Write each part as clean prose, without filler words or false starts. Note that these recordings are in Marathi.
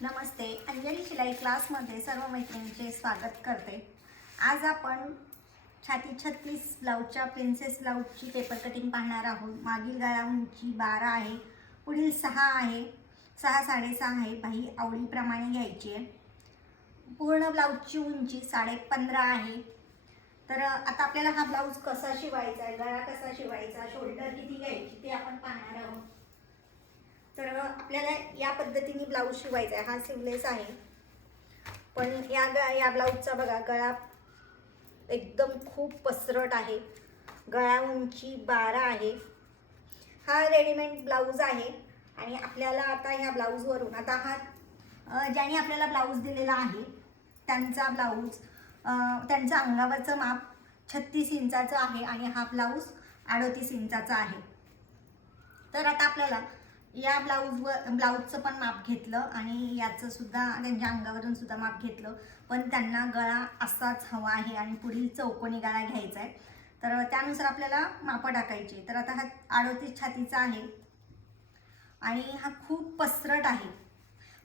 नमस्ते. अंजली शिलाई क्लासमध्ये सर्व मैत्रिणींचे स्वागत करते. आज आपण छाती 36 ब्लाऊजच्या प्रिन्सेस ब्लाऊजची पेपर कटिंग पाहणार आहोत. मागील गळा उंची 12 आहे, पुढील 6 आहे, 6 साडेसहा आहे. बाही आवडीप्रमाणे घ्यायची आहे. पूर्ण ब्लाऊजची उंची 15.5 आहे. तर आता आपल्याला हा ब्लाऊज कसा शिवायचा आहे, गळा कसा शिवायचा, शोल्डर किती घ्यायची ते आपण पाहणार आहोत. तर आपल्याला या पद्धतीने ब्लाऊज शिवायचा आहे. हा सिवलेस आहे, पण या ब्लाऊजचा बघा गळा एकदम खूप पसरट आहे. गळा उंची 12 आहे. हा रेडीमेड ब्लाऊज आहे आणि आपल्याला आता ह्या ब्लाऊजवरून आता हा ज्याने आपल्याला ब्लाऊज दिलेला आहे त्यांचा ब्लाऊज त्यांचा अंगावरचं माप 36 इंचाचं आहे आणि हा ब्लाऊज 38 इंचाचा आहे. तर आता आपल्याला या ब्लाऊजचं पण माप घेतलं आणि याचं सुद्धा त्यांच्या अंगावरून सुद्धा माप घेतलं, पण त्यांना गळा असाच हवा आहे आणि पुढील चौकोनी गळा घ्यायचा आहे. तर त्यानुसार आपल्याला मापं टाकायची. तर आता हा 38 छातीचा आहे आणि हा खूप पसरट आहे,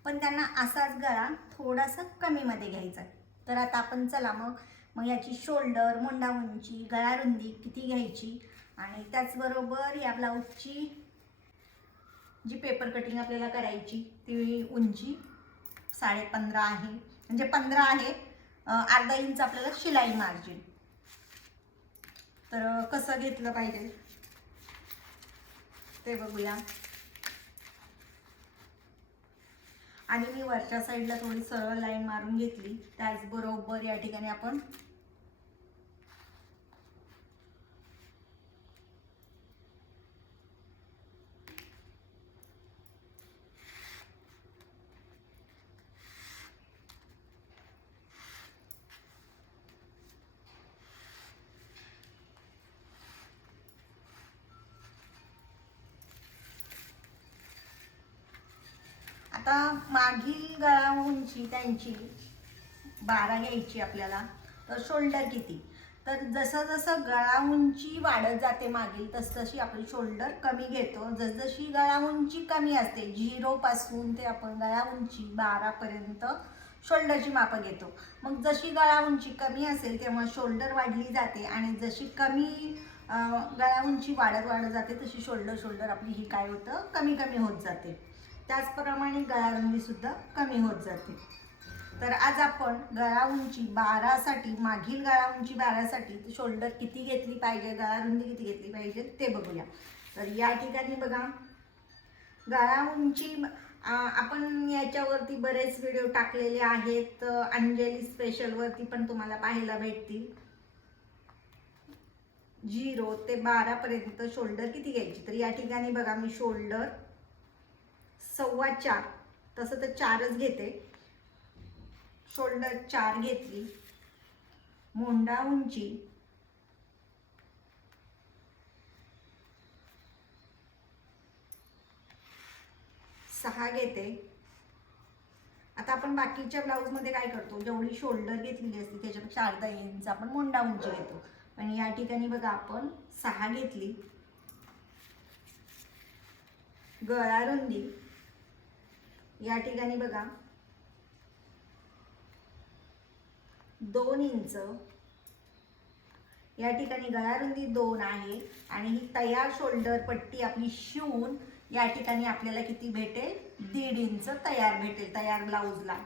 पण त्यांना असाच गळा थोडासा कमीमध्ये घ्यायचा आहे. तर आता आपण चला मग याची शोल्डर, मोंडा उंची, गळा रुंदी किती घ्यायची आणि त्याचबरोबर या ब्लाऊजची जी पेपर कटिंग आपल्याला करायची ती उंची 15.5 आहे, म्हणजे 15 आहे. अर्धा इंच आपल्याला शिलाई मार्जिन. तर कसं घेतलं पाहिजे ते बघूया. आणि मी वरच्या साईडला थोडी सरळ लाईन मारून घेतली. त्याचबरोबर या ठिकाणी आपण आता मागील गळा उंची त्यांची 12 घ्यायची आपल्याला. तर शोल्डर किती, तर जसं जसं गळा उंची वाढत जाते मागील तसतशी आपली शोल्डर कमी घेतो. जसजशी गळा उंची कमी असते 0 पासून ते आपण गळा उंची 12 पर्यंत शोल्डरची मापं घेतो. मग जशी गळा उंची कमी असेल तेव्हा शोल्डर वाढली जाते आणि जशी कमी गळा उंची वाढत जाते तशी शोल्डर आपली ही काय होतं, कमी कमी होत जाते. त्याचप्रमाणे गळा रुंदी सुद्धा कमी होत जाते. तर आज आपण गळा उंची 12 साठी, मागील गळा उंची 12 साठी शोल्डर किती घेतली पाहिजे, गळा रुंदी किती घेतली पाहिजे ते बघूया. तर या ठिकाणी बघा गळा उंची आपण याच्यावरती बरेच व्हिडिओ टाकलेले आहेत. अंजली स्पेशल वरती पण तुम्हाला पाहायला भेटतील. 0 ते 12 पर्यंत शोल्डर किती घ्यायची. तर या ठिकाणी बघा मी शोल्डर 4.25, तसं तर 4च घेते. शोल्डर 4 घेतली. मोंडा उंची 6 घेते. आता आपण बाकीच्या ब्लाऊज मध्ये काय करतो, जेवढी शोल्डर घेतलेली असते त्याच्यापेक्षा अर्धा इंच आपण मोंडा उंची घेतो, पण या ठिकाणी बघा आपण 6 घेतली. गळा रुंदी या ठिकाणी बघा 2 इंच. या ठिकाणी गळा रुंदी 2 आहे आणि ही तयार शोल्डर पट्टी आपली शिवून या ठिकाणी आपल्याला किती भेटेल, 1.5 इंच तयार भेटेल तयार ब्लाऊजला.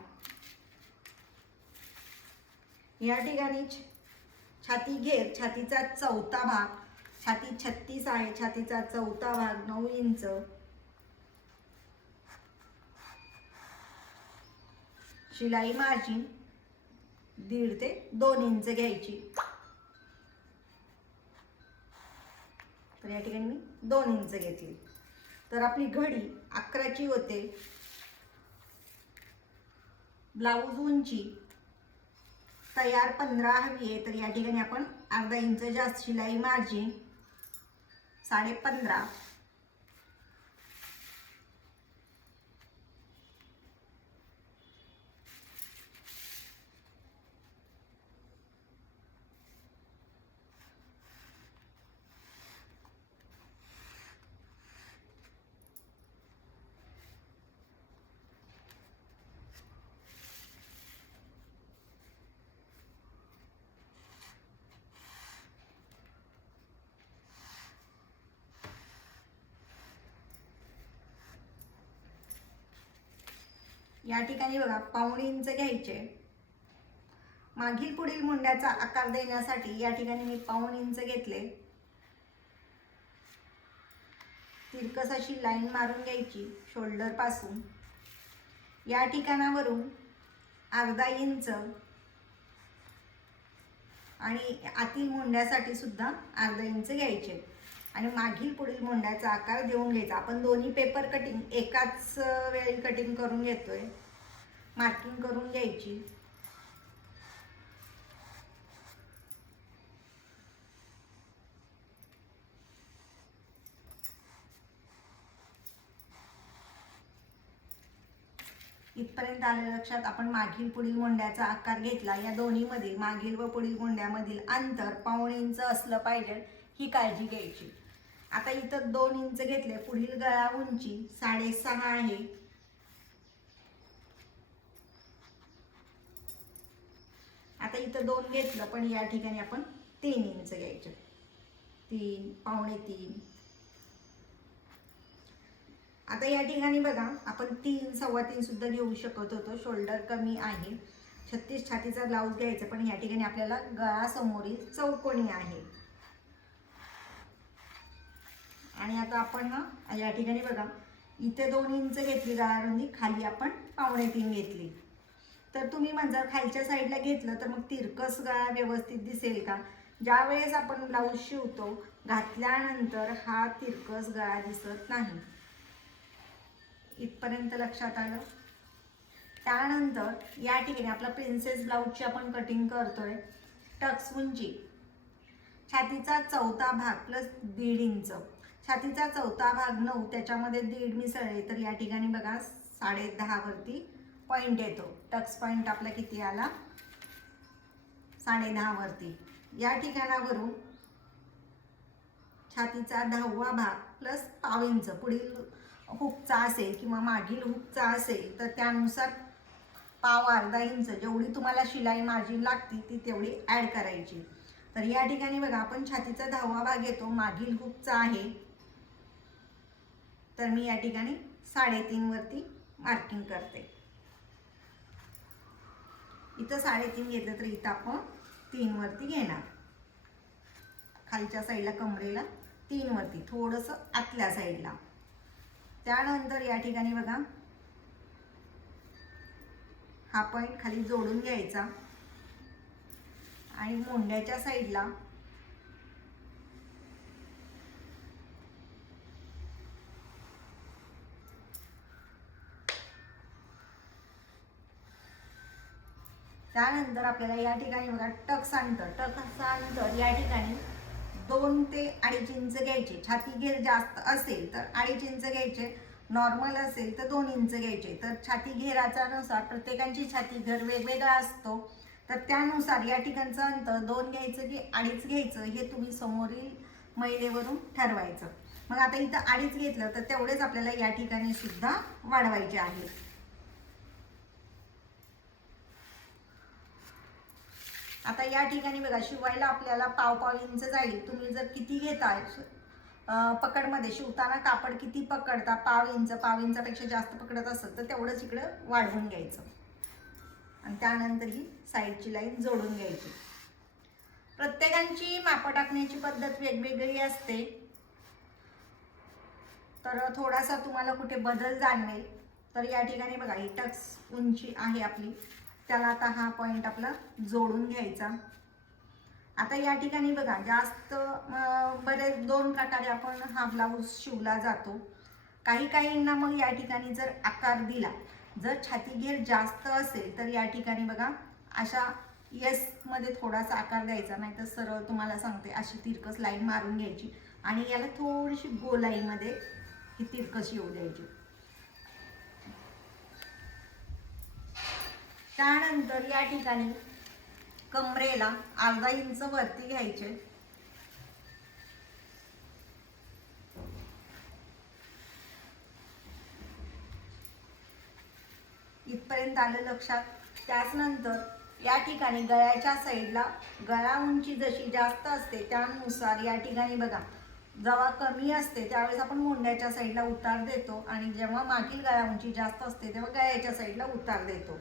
या ठिकाणी छाती घेर, छातीचा चौथा भाग, छाती 36 आहे, छातीचा चौथा भाग 9 इंच. शिलाई मार्जिन 1.5 ते 2 इंच घ्यायची. तर या ठिकाणी मी 2 इंच घेतली. तर आपली घडी 11ची होते. ब्लाऊज उंची तयार 15 हवी आहे, तर या ठिकाणी आपण अर्धा इंच जास्त शिलाई मार्जिन 15.5. या ठिकाणी बघा 1.5 इंच घ्यायचे. मागील पुढील मुंड्याचा आकार देण्यासाठी या ठिकाणी मी 1.5 इंच घेतले. तिरकस अशी लाईन मारून घ्यायची शोल्डर पासून. या ठिकाणावरून अर्धा इंच आणि आतील मुंड्यासाठी सुद्धा अर्धा इंच घ्यायचे आणि मागील पुढील मुंड्याचा आकार देऊन घ्यायचा. आपण दोन्ही पेपर कटिंग एकाच वेळी कटिंग करून घेतोय. मार्किंग करून घ्यायची. इथपर्यंत आले लक्षात. आपण मागील पुढील मुंड्याचा आकार घेतला. या दोन्हीमध्ये मागील व पुढील मुंड्यामधील अंतर 1.5 इंच असलं पाहिजे, ही काळजी घ्यायची. आता इथं 2 इंच घेतले. पुढील गळा उंची 6.5 आहे. आता इथं 2 घेतलं, पण या ठिकाणी आपण 3 इंच घ्यायचे. 3, पावणे 3. आता या ठिकाणी बघा आपण 3, 3.25 सुद्धा घेऊ शकत होतो. शोल्डर कमी आहे. 36 छातीचा ब्लाऊज घ्यायचा, पण या ठिकाणी आपल्याला गळा समोरील चौकोनी आहे. आणि आता आपण या ठिकाणी बघा इथे 2 इंच घेतली गळा रुंदी, खाली आपण पावणे 3 घेतली. तर तुम्ही जर खालच्या साईडला घेतलं तर मग तिरकस गळा व्यवस्थित दिसेल का? ज्या वेळेस आपण ब्लाऊज शिवतो घातल्यानंतर हा तिरकस गळा दिसत नाही. इथपर्यंत लक्षात आलं. त्यानंतर या ठिकाणी आपला प्रिन्सेस ब्लाऊजची आपण कटिंग करतोय. टक्स उंची छातीचा चौथा भाग प्लस 1.5 इंच. छातीचा चौथा भाग 9, त्याच्यामध्ये 1.5 मिसळले तर या ठिकाणी बघा 10.5 वरती पॉइंट येतो. टक्स पॉइंट आपला किती आला? 10.5 वरती. या ठिकाणावरून छातीचा 10वा भाग प्लस पाव इंच पुढील हुकचा असेल किंवा मागील हुकचा असेल तर त्यानुसार पाव अर्धा इंच जेवढी तुम्हाला शिलाई मार्जिन लागती ती तेवढी ॲड करायची. तर या ठिकाणी बघा आपण छातीचा 10वा भाग येतो, मागील हुकचा आहे, तर मी या ठिकाणी 3.5 वरती मार्किंग करते. इथं 3.5 घेतलं तर इथं आपण 3 वरती घेणार. खालच्या साईडला कमरेला 3 वरती, थोडंसं आतल्या साईडला. त्यानंतर या ठिकाणी बघा हा पॉइंट खाली जोडून घ्यायचा आणि मुंड्याच्या साईडला त्यानंतर आपल्याला या ठिकाणी बघा टक्स अंतर या ठिकाणी 2 ते 2.5 इंच घ्यायचे. छाती घेर जास्त असेल तर 2.5 इंच घ्यायचे, नॉर्मल असेल तर 2 इंच घ्यायचे. तर छाती घेराच्या नुसार प्रत्येकाची छाती घेर वेगवेगळा असतो, तर त्यानुसार या ठिकाणचं अंतर 2 घ्यायचं की 2.5 घ्यायचं हे तुम्ही समोरील महिलेवरून ठरवायचं. मग आता इथं 2.5 घेतलं तर तेवढेच आपल्याला या ठिकाणी सुद्धा वाढवायचे आहे. आता या ठिकाणी बघा शिवायला आपल्याला पाव इंच जाईल. तुम्ही जर किती घेताय पकडमध्ये शिवताना कापड किती पकडता, पाव इंचापेक्षा जास्त पकडत असेल तर तेवढंच इकडं वाढवून घ्यायचं आणि त्यानंतर ही साईडची लाईन जोडून घ्यायची. प्रत्येकाची माप टाकण्याची पद्धत वेगवेगळी असते, तर थोडासा तुम्हाला कुठे बदल जाणवेल. तर या ठिकाणी बघा ही टक्स उंची आहे आपली, त्याला आता हा पॉइंट आपला जोडून घ्यायचा. आता या ठिकाणी बघा जास्त बरेच 2 प्रकारे आपण हा ब्लाऊज शिवला जातो. काहींना मग या ठिकाणी जर आकार दिला, जर छाती घेर जास्त असेल तर या ठिकाणी बघा अशा एस मध्ये थोडासा आकार द्यायचा, नाही तर सरळ तुम्हाला सांगते अशी तिरकस लाईन मारून घ्यायची आणि याला थोडीशी गोलाईमध्ये ही तिरकस येऊ द्यायची. त्यानंतर या ठिकाणी कमरेला अर्धा इंच वरती घ्यायचे. इथपर्यंत आलं लक्षात. त्यानंतर या ठिकाणी गळ्याच्या साईडला गळा उंची जशी जास्त असते त्यानुसार या ठिकाणी बघा जेव्हा कमी असते त्यावेळेस आपण मुंड्याच्या साईडला उतार देतो आणि जेव्हा मागील गळा उंची जास्त असते तेव्हा गळ्याच्या साईडला उतार देतो.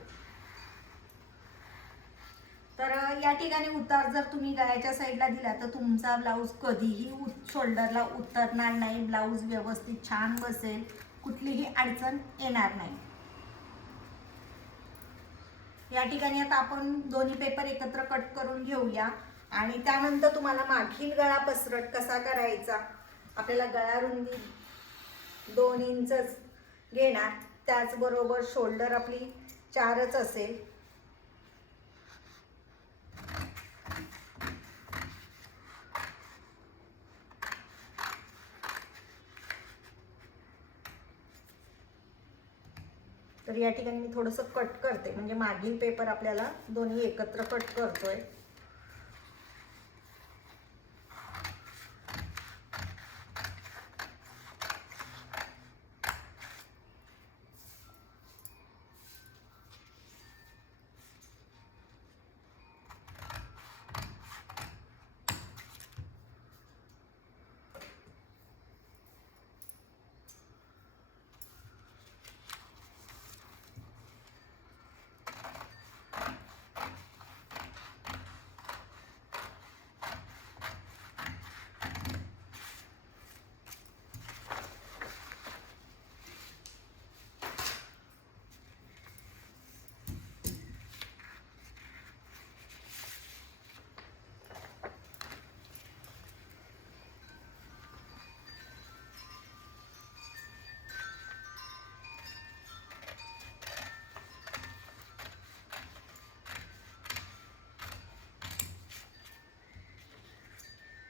तर या ठिकाणी उतार जर तुम्ही गळ्याच्या साईडला दिला तर तुमचा ब्लाऊज कधीही शोल्डरला उतरणार नाही. ब्लाऊज व्यवस्थित छान बसेल, कुठलीही अडचण येणार नाही. या ठिकाणी आता आपण दोन्ही पेपर एकत्र कट करून घेऊया आणि त्यानंतर तुम्हाला मागील गळा पसरट कसा करायचा. आपल्याला गळा रुंदी 2 इंचच घेणार, त्याचबरोबर शोल्डर आपली 4च असेल. तर या ठिकाणी मी थोडंसं कट करते, म्हणजे मागील पेपर आपल्याला दोन्ही एकत्र कट करतोय.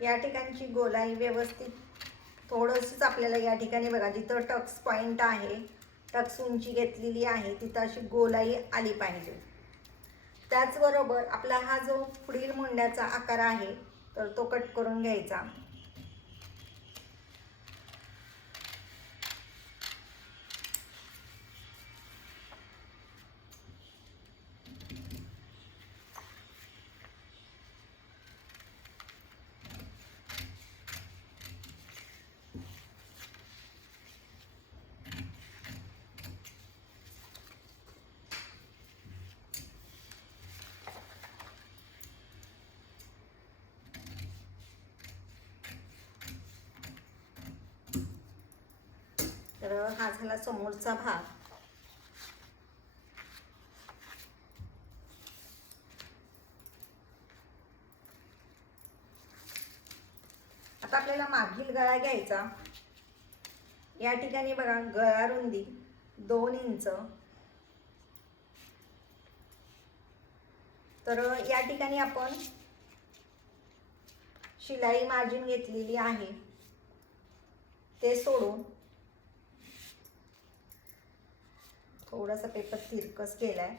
या ठिकाणची गोलाई व्यवस्थित थोडंसंच आपल्याला या ठिकाणी बघा, जिथं टक्स पॉइंट आहे, टक्स उंची घेतलेली आहे, तिथं अशी गोलाई आली पाहिजे. त्याचबरोबर आपला हा जो पुढील मुंड्याचा आकार आहे तर तो कट करून घ्यायचा. तर हा झाला समोरचा भाग. आता आपल्याला मागील गळा घ्यायचा. या ठिकाणी बघा, गळा रुंदी 2 इंच. तर या ठिकाणी आपण शिलाई मार्जिन घेतलेली आहे, ते सोडून थोडासा पेपर तिरकस केलाय.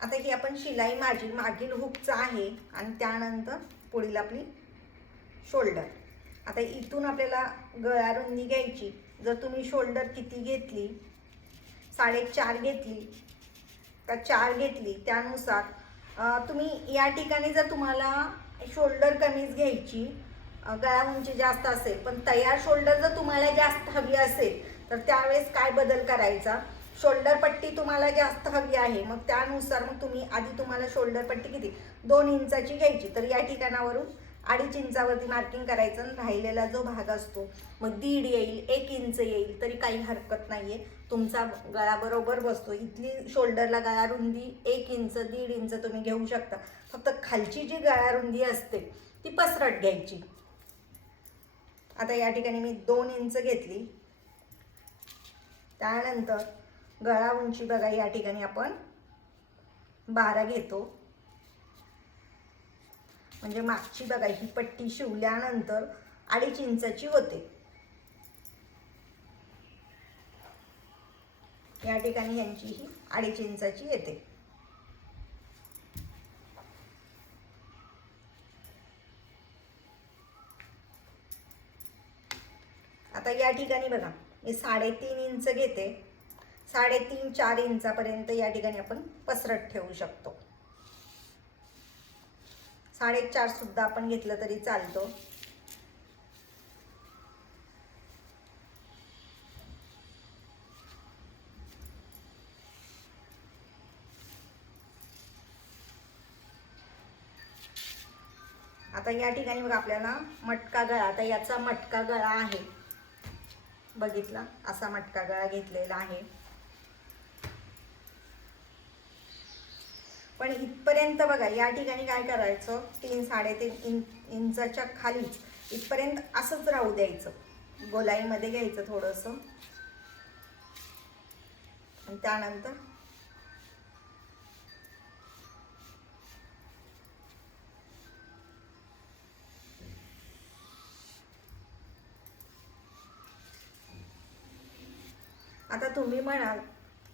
आता ही आपण शिलाई मार्जिन मागील हुकचा आहे आणि त्यानंतर पुढील आपली शोल्डर. आता इथून आपल्याला गळा रुंदी घ्यायची. जर तुम्ही शोल्डर किती घेतली, 4.5 घेतली का 4 घेतली, त्यानुसार तुम्ही या ठिकाणी जर तुम्हाला शोल्डर कमीच घ्यायची, गळा उंची जास्त असेल, पण तयार शोल्डर जर तुम्हाला जास्त हवी असेल तर त्यावेळेस काय बदल करायचा. शोल्डर पट्टी तुम्हाला जास्त हवी आहे, मग त्यानुसार मग तुम्ही आधी तुम्हाला शोल्डर पट्टी किती 2 इंचाची घ्यायची. तर या ठिकाणावरून 2.5 इंचावरती मार्किंग करायचं आणि राहिलेला जो भाग असतो मग 1.5 येईल, 1 इंच येईल तरी काही हरकत नाही आहे. तुमचा गळा बरोबर बसतो. इथली शोल्डरला गळा रुंदी 1 इंच, 1.5 इंच तुम्ही घेऊ शकता. फक्त खालची जी गळा रुंदी असते ती पसरट घ्यायची. आता या ठिकाणी मी 2 इंच घेतली. त्यानंतर गळा उंची बघा, या ठिकाणी आपण 12 घेतो. म्हणजे मागची बघा ही पट्टी शिवल्यानंतर 2.5 इंचाची होते. या ठिकाणी यांची ही 2.5 इंचाची येते. आता या ठिकाणी बघा, मी 3.5 इंच घेते. 3.5-4 इंचापर्यंत या ठिकाणी आपण पसरट ठेवू शकतो. 4.5 सुद्धा आपण घेतलं तरी चालतं. आता या ठिकाणी बघा आपल्याला मटका गळा, आता याचा मटका गळा आहे, बघितला असा मटका गळा घेतलेला आहे. पण इथपर्यंत बघा या ठिकाणी काय करायचं, 3-3.5 इंचाच्या खालीच इथपर्यंत असंच राहू द्यायचं, गोलाईमध्ये घ्यायचं थोडंसं. आणि त्यानंतर आता तुम्ही म्हणाल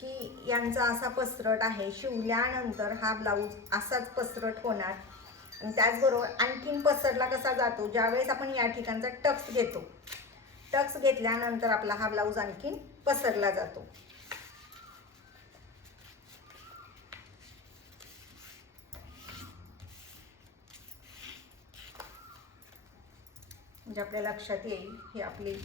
की यांचा असा पसरट आहे, शिवल्यानंतर हा ब्लाऊज असाच पसरट होणार. आणि त्याचबरोबर आणखीन पसरला कसा जातो, ज्यावेळेस आपण या ठिकाणचा टक्स घेतो, टक्स घेतल्यानंतर आपला हा ब्लाऊज आणखीन पसरला जातो. म्हणजे आपल्या लक्षात येईल ही आपली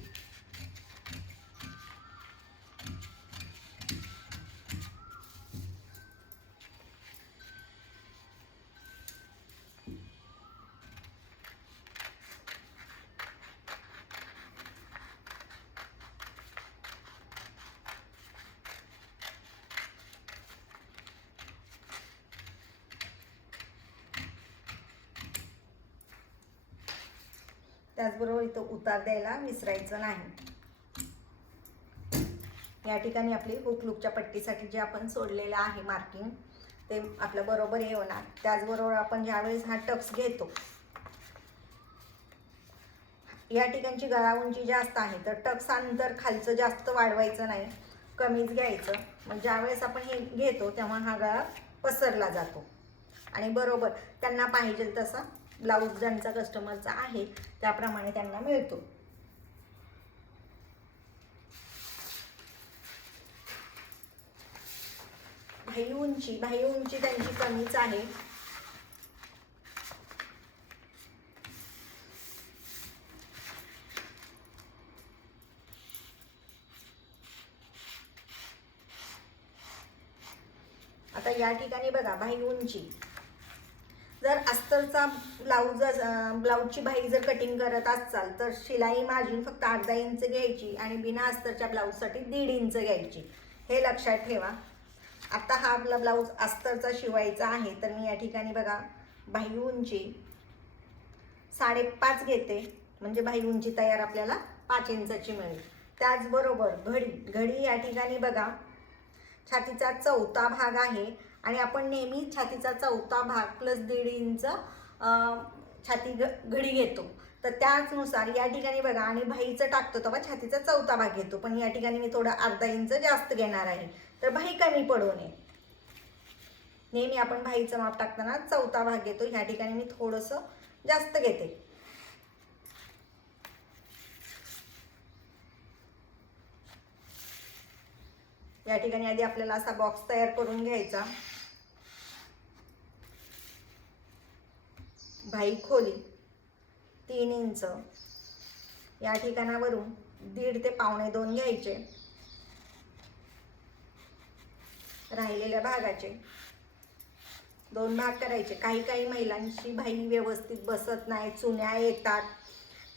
त्याचबरोबर इथं उतार द्यायला विसरायचं नाही. या ठिकाणी आपली हुक लूकच्या पट्टीसाठी जे आपण सोडलेलं आहे मार्किंग ते आपलं बरोबर हे होणार. त्याचबरोबर आपण ज्यावेळेस हा टक्स घेतो, या ठिकाणची गळा उंची जास्त आहे तर टक्स अंतर खालचं जास्त वाढवायचं नाही, कमीच घ्यायचं. मग ज्यावेळेस आपण हे घेतो तेव्हा हा गळा पसरला जातो आणि बरोबर त्यांना पाहिजे तसा ब्लाऊज ज्यांचा कस्टमरचा आहे त्याप्रमाणे त्यांना मिळतो. बाही उंची त्यांची कमीच आहे. आता या ठिकाणी बघा बाही उंची, जर अस्तरचा ब्लाऊजची बाही जर कटिंग करत असाल तर शिलाई मार्जिन फक्त अर्धा इंच घ्यायची आणि बिना अस्तरच्या ब्लाऊजसाठी 1.5 इंच घ्यायची, हे लक्षात ठेवा. आता हा आपला ब्लाऊज अस्तरचा शिवायचा आहे तर मी या ठिकाणी बघा बाही उंची 5.5 घेते, म्हणजे बाही उंची तयार आपल्याला 5 इंचाची मिळेल. त्याचबरोबर घडी या ठिकाणी बघा छातीचा 4था भाग आहे आणि आपण नेहमी छातीचा 4था भाग प्लस 1.5 इंच छाती घडी घेतो. तर त्याचनुसार या ठिकाणी बघा आणि बाहीचं टाकतो तेव्हा छातीचा 4था भाग घेतो, पण या ठिकाणी मी थोडा अर्धा इंच जास्त घेणार आहे तर बाही कमी पडू नये. नेहमी आपण बाहीचं माप टाकताना 4था भाग घेतो, ह्या ठिकाणी मी थोडंसं जास्त घेते. या ठिकाणी आधी आपल्याला असा बॉक्स तयार करून घ्यायचा. बाही खोली 3 इंच, या ठिकाणावरून 1.5 ते 1.25 घ्यायचे. राहिलेल्या भागाचे 2 भाग करायचे. काही महिलांची बाही व्यवस्थित बसत नाही, चुन्या येतात,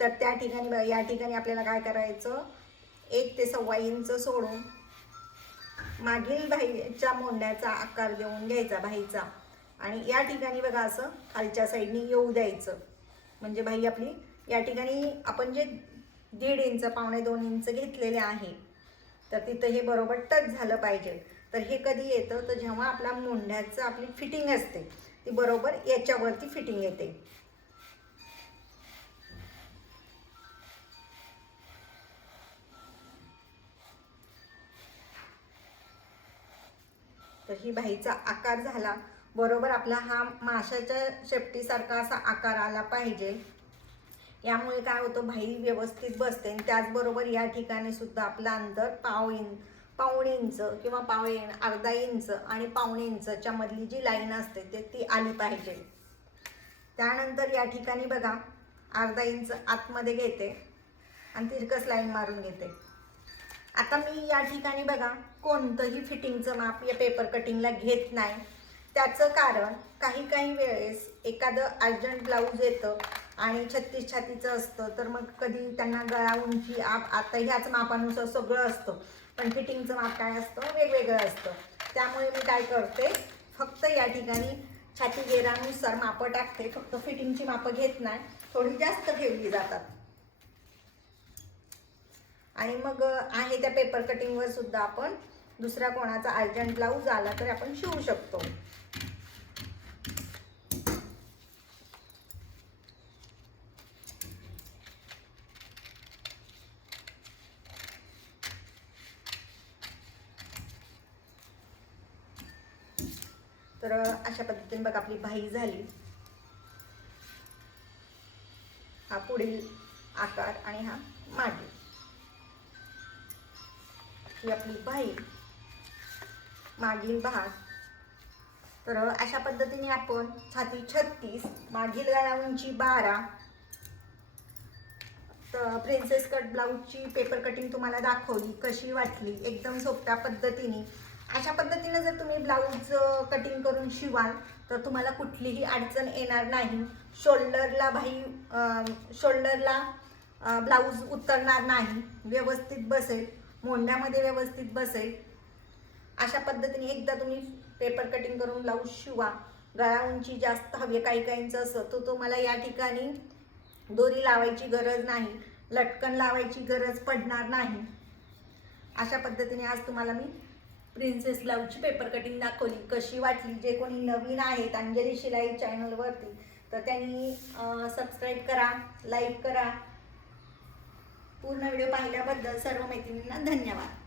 तर त्या ठिकाणी या ठिकाणी आपल्याला काय करायचं, 1 ते 1.25 इंच सोडून मागील बाहीच्या मोंड्याचा आकार देऊन घ्यायचा बाहीचा आणि या ठिकाणी बघा असं खालच्या साईडनी येऊ द्यायचं. म्हणजे बाही आपली या ठिकाणी आपण जे 1.5 इंच 1.25 इंच घेतलेले आहे तर तिथं हे बरोबर टच झालं पाहिजे. तर हे कधी येतं तर जेव्हा आपल्या मोंढ्याचं आपली फिटिंग असते ती बरोबर याच्यावरती फिटिंग येते. तर ही बाहीचा आकार झाला बरोबर, आपला हा माशाच्या शेपटीसारखा असा आकार आला पाहिजे. यामुळे काय होतं, बाही व्यवस्थित बसते. त्याचबरोबर या ठिकाणी सुद्धा आपलं अंतर 1.25 इंच किंवा अर्धा इंच आणि 1.25 इंचच्या मधली जी लाईन असते ती आली पाहिजे. त्यानंतर या ठिकाणी बघा अर्धा इंच आतमध्ये घेते आणि तिरकस लाईन मारून घेते. आता मी या ठिकाणी बघा कोणतंही फिटिंगचं माप या पेपर कटिंगला घेत नाही. त्याचं कारण काही वेळेस एखादं अर्जंट ब्लाऊज येतं आणि 36 छातीचं असतं, तर मग कधी त्यांना गळा उंची आता ह्याच मापानुसार सगळं असतं, पण फिटिंगचं माप काय असतं वेगवेगळं असतं. त्यामुळे मी काय करते, फक्त या ठिकाणी छाती घेरानुसार मापं टाकते, फक्त फिटिंगची मापं घेत नाही, थोडी जास्त ठेवली जातात. आणि मग आहे त्या पेपर कटिंगवर सुद्धा आपण दुसरा कोणाचा अर्जंट ब्लाऊज आला तर आपण शिवू शकतो. तर अशा पद्धतीने बघा आपली बाही झाली. हा पुढील आकार आणि हा मागे, ही आपली बाही, मागील भाग. तर अशा पद्धतीने आपण छाती 36, मागील गळा उंची 12, तर प्रिन्सेस कट ब्लाऊजची पेपर कटिंग तुम्हाला दाखवली. कशी वाटली? एकदम सोप्या पद्धतीने. अशा पद्धतीने जर तुम्ही ब्लाऊज कटिंग करून शिवाल तर तुम्हाला कुठलीही अडचण येणार नाही. शोल्डरला ब्लाऊज उतरणार नाही, व्यवस्थित बसेल, मोंढ्यामध्ये व्यवस्थित बसेल. अशा पद्धतीने एकदा तुम्ही पेपर कटिंग करून ब्लाऊज शिवा. गळा उंची जास्त हवी काहींचं असं, तो तुम्हाला या ठिकाणी दोरी लावायची गरज नाही, लटकन लावायची गरज पडणार नाही. अशा पद्धतीने आज तुम्हाला मी प्रिन्सेस ब्लाऊजची पेपर कटिंग दाखवली. कशी वाटली? जे कोणी नवीन आहेत अंजली शिलाई चॅनलवरती तर त्यांनी सबस्क्राईब करा, लाईक करा. पूर्ण व्हिडिओ पाहिल्याबद्दल सर्व मैत्रिणींना धन्यवाद.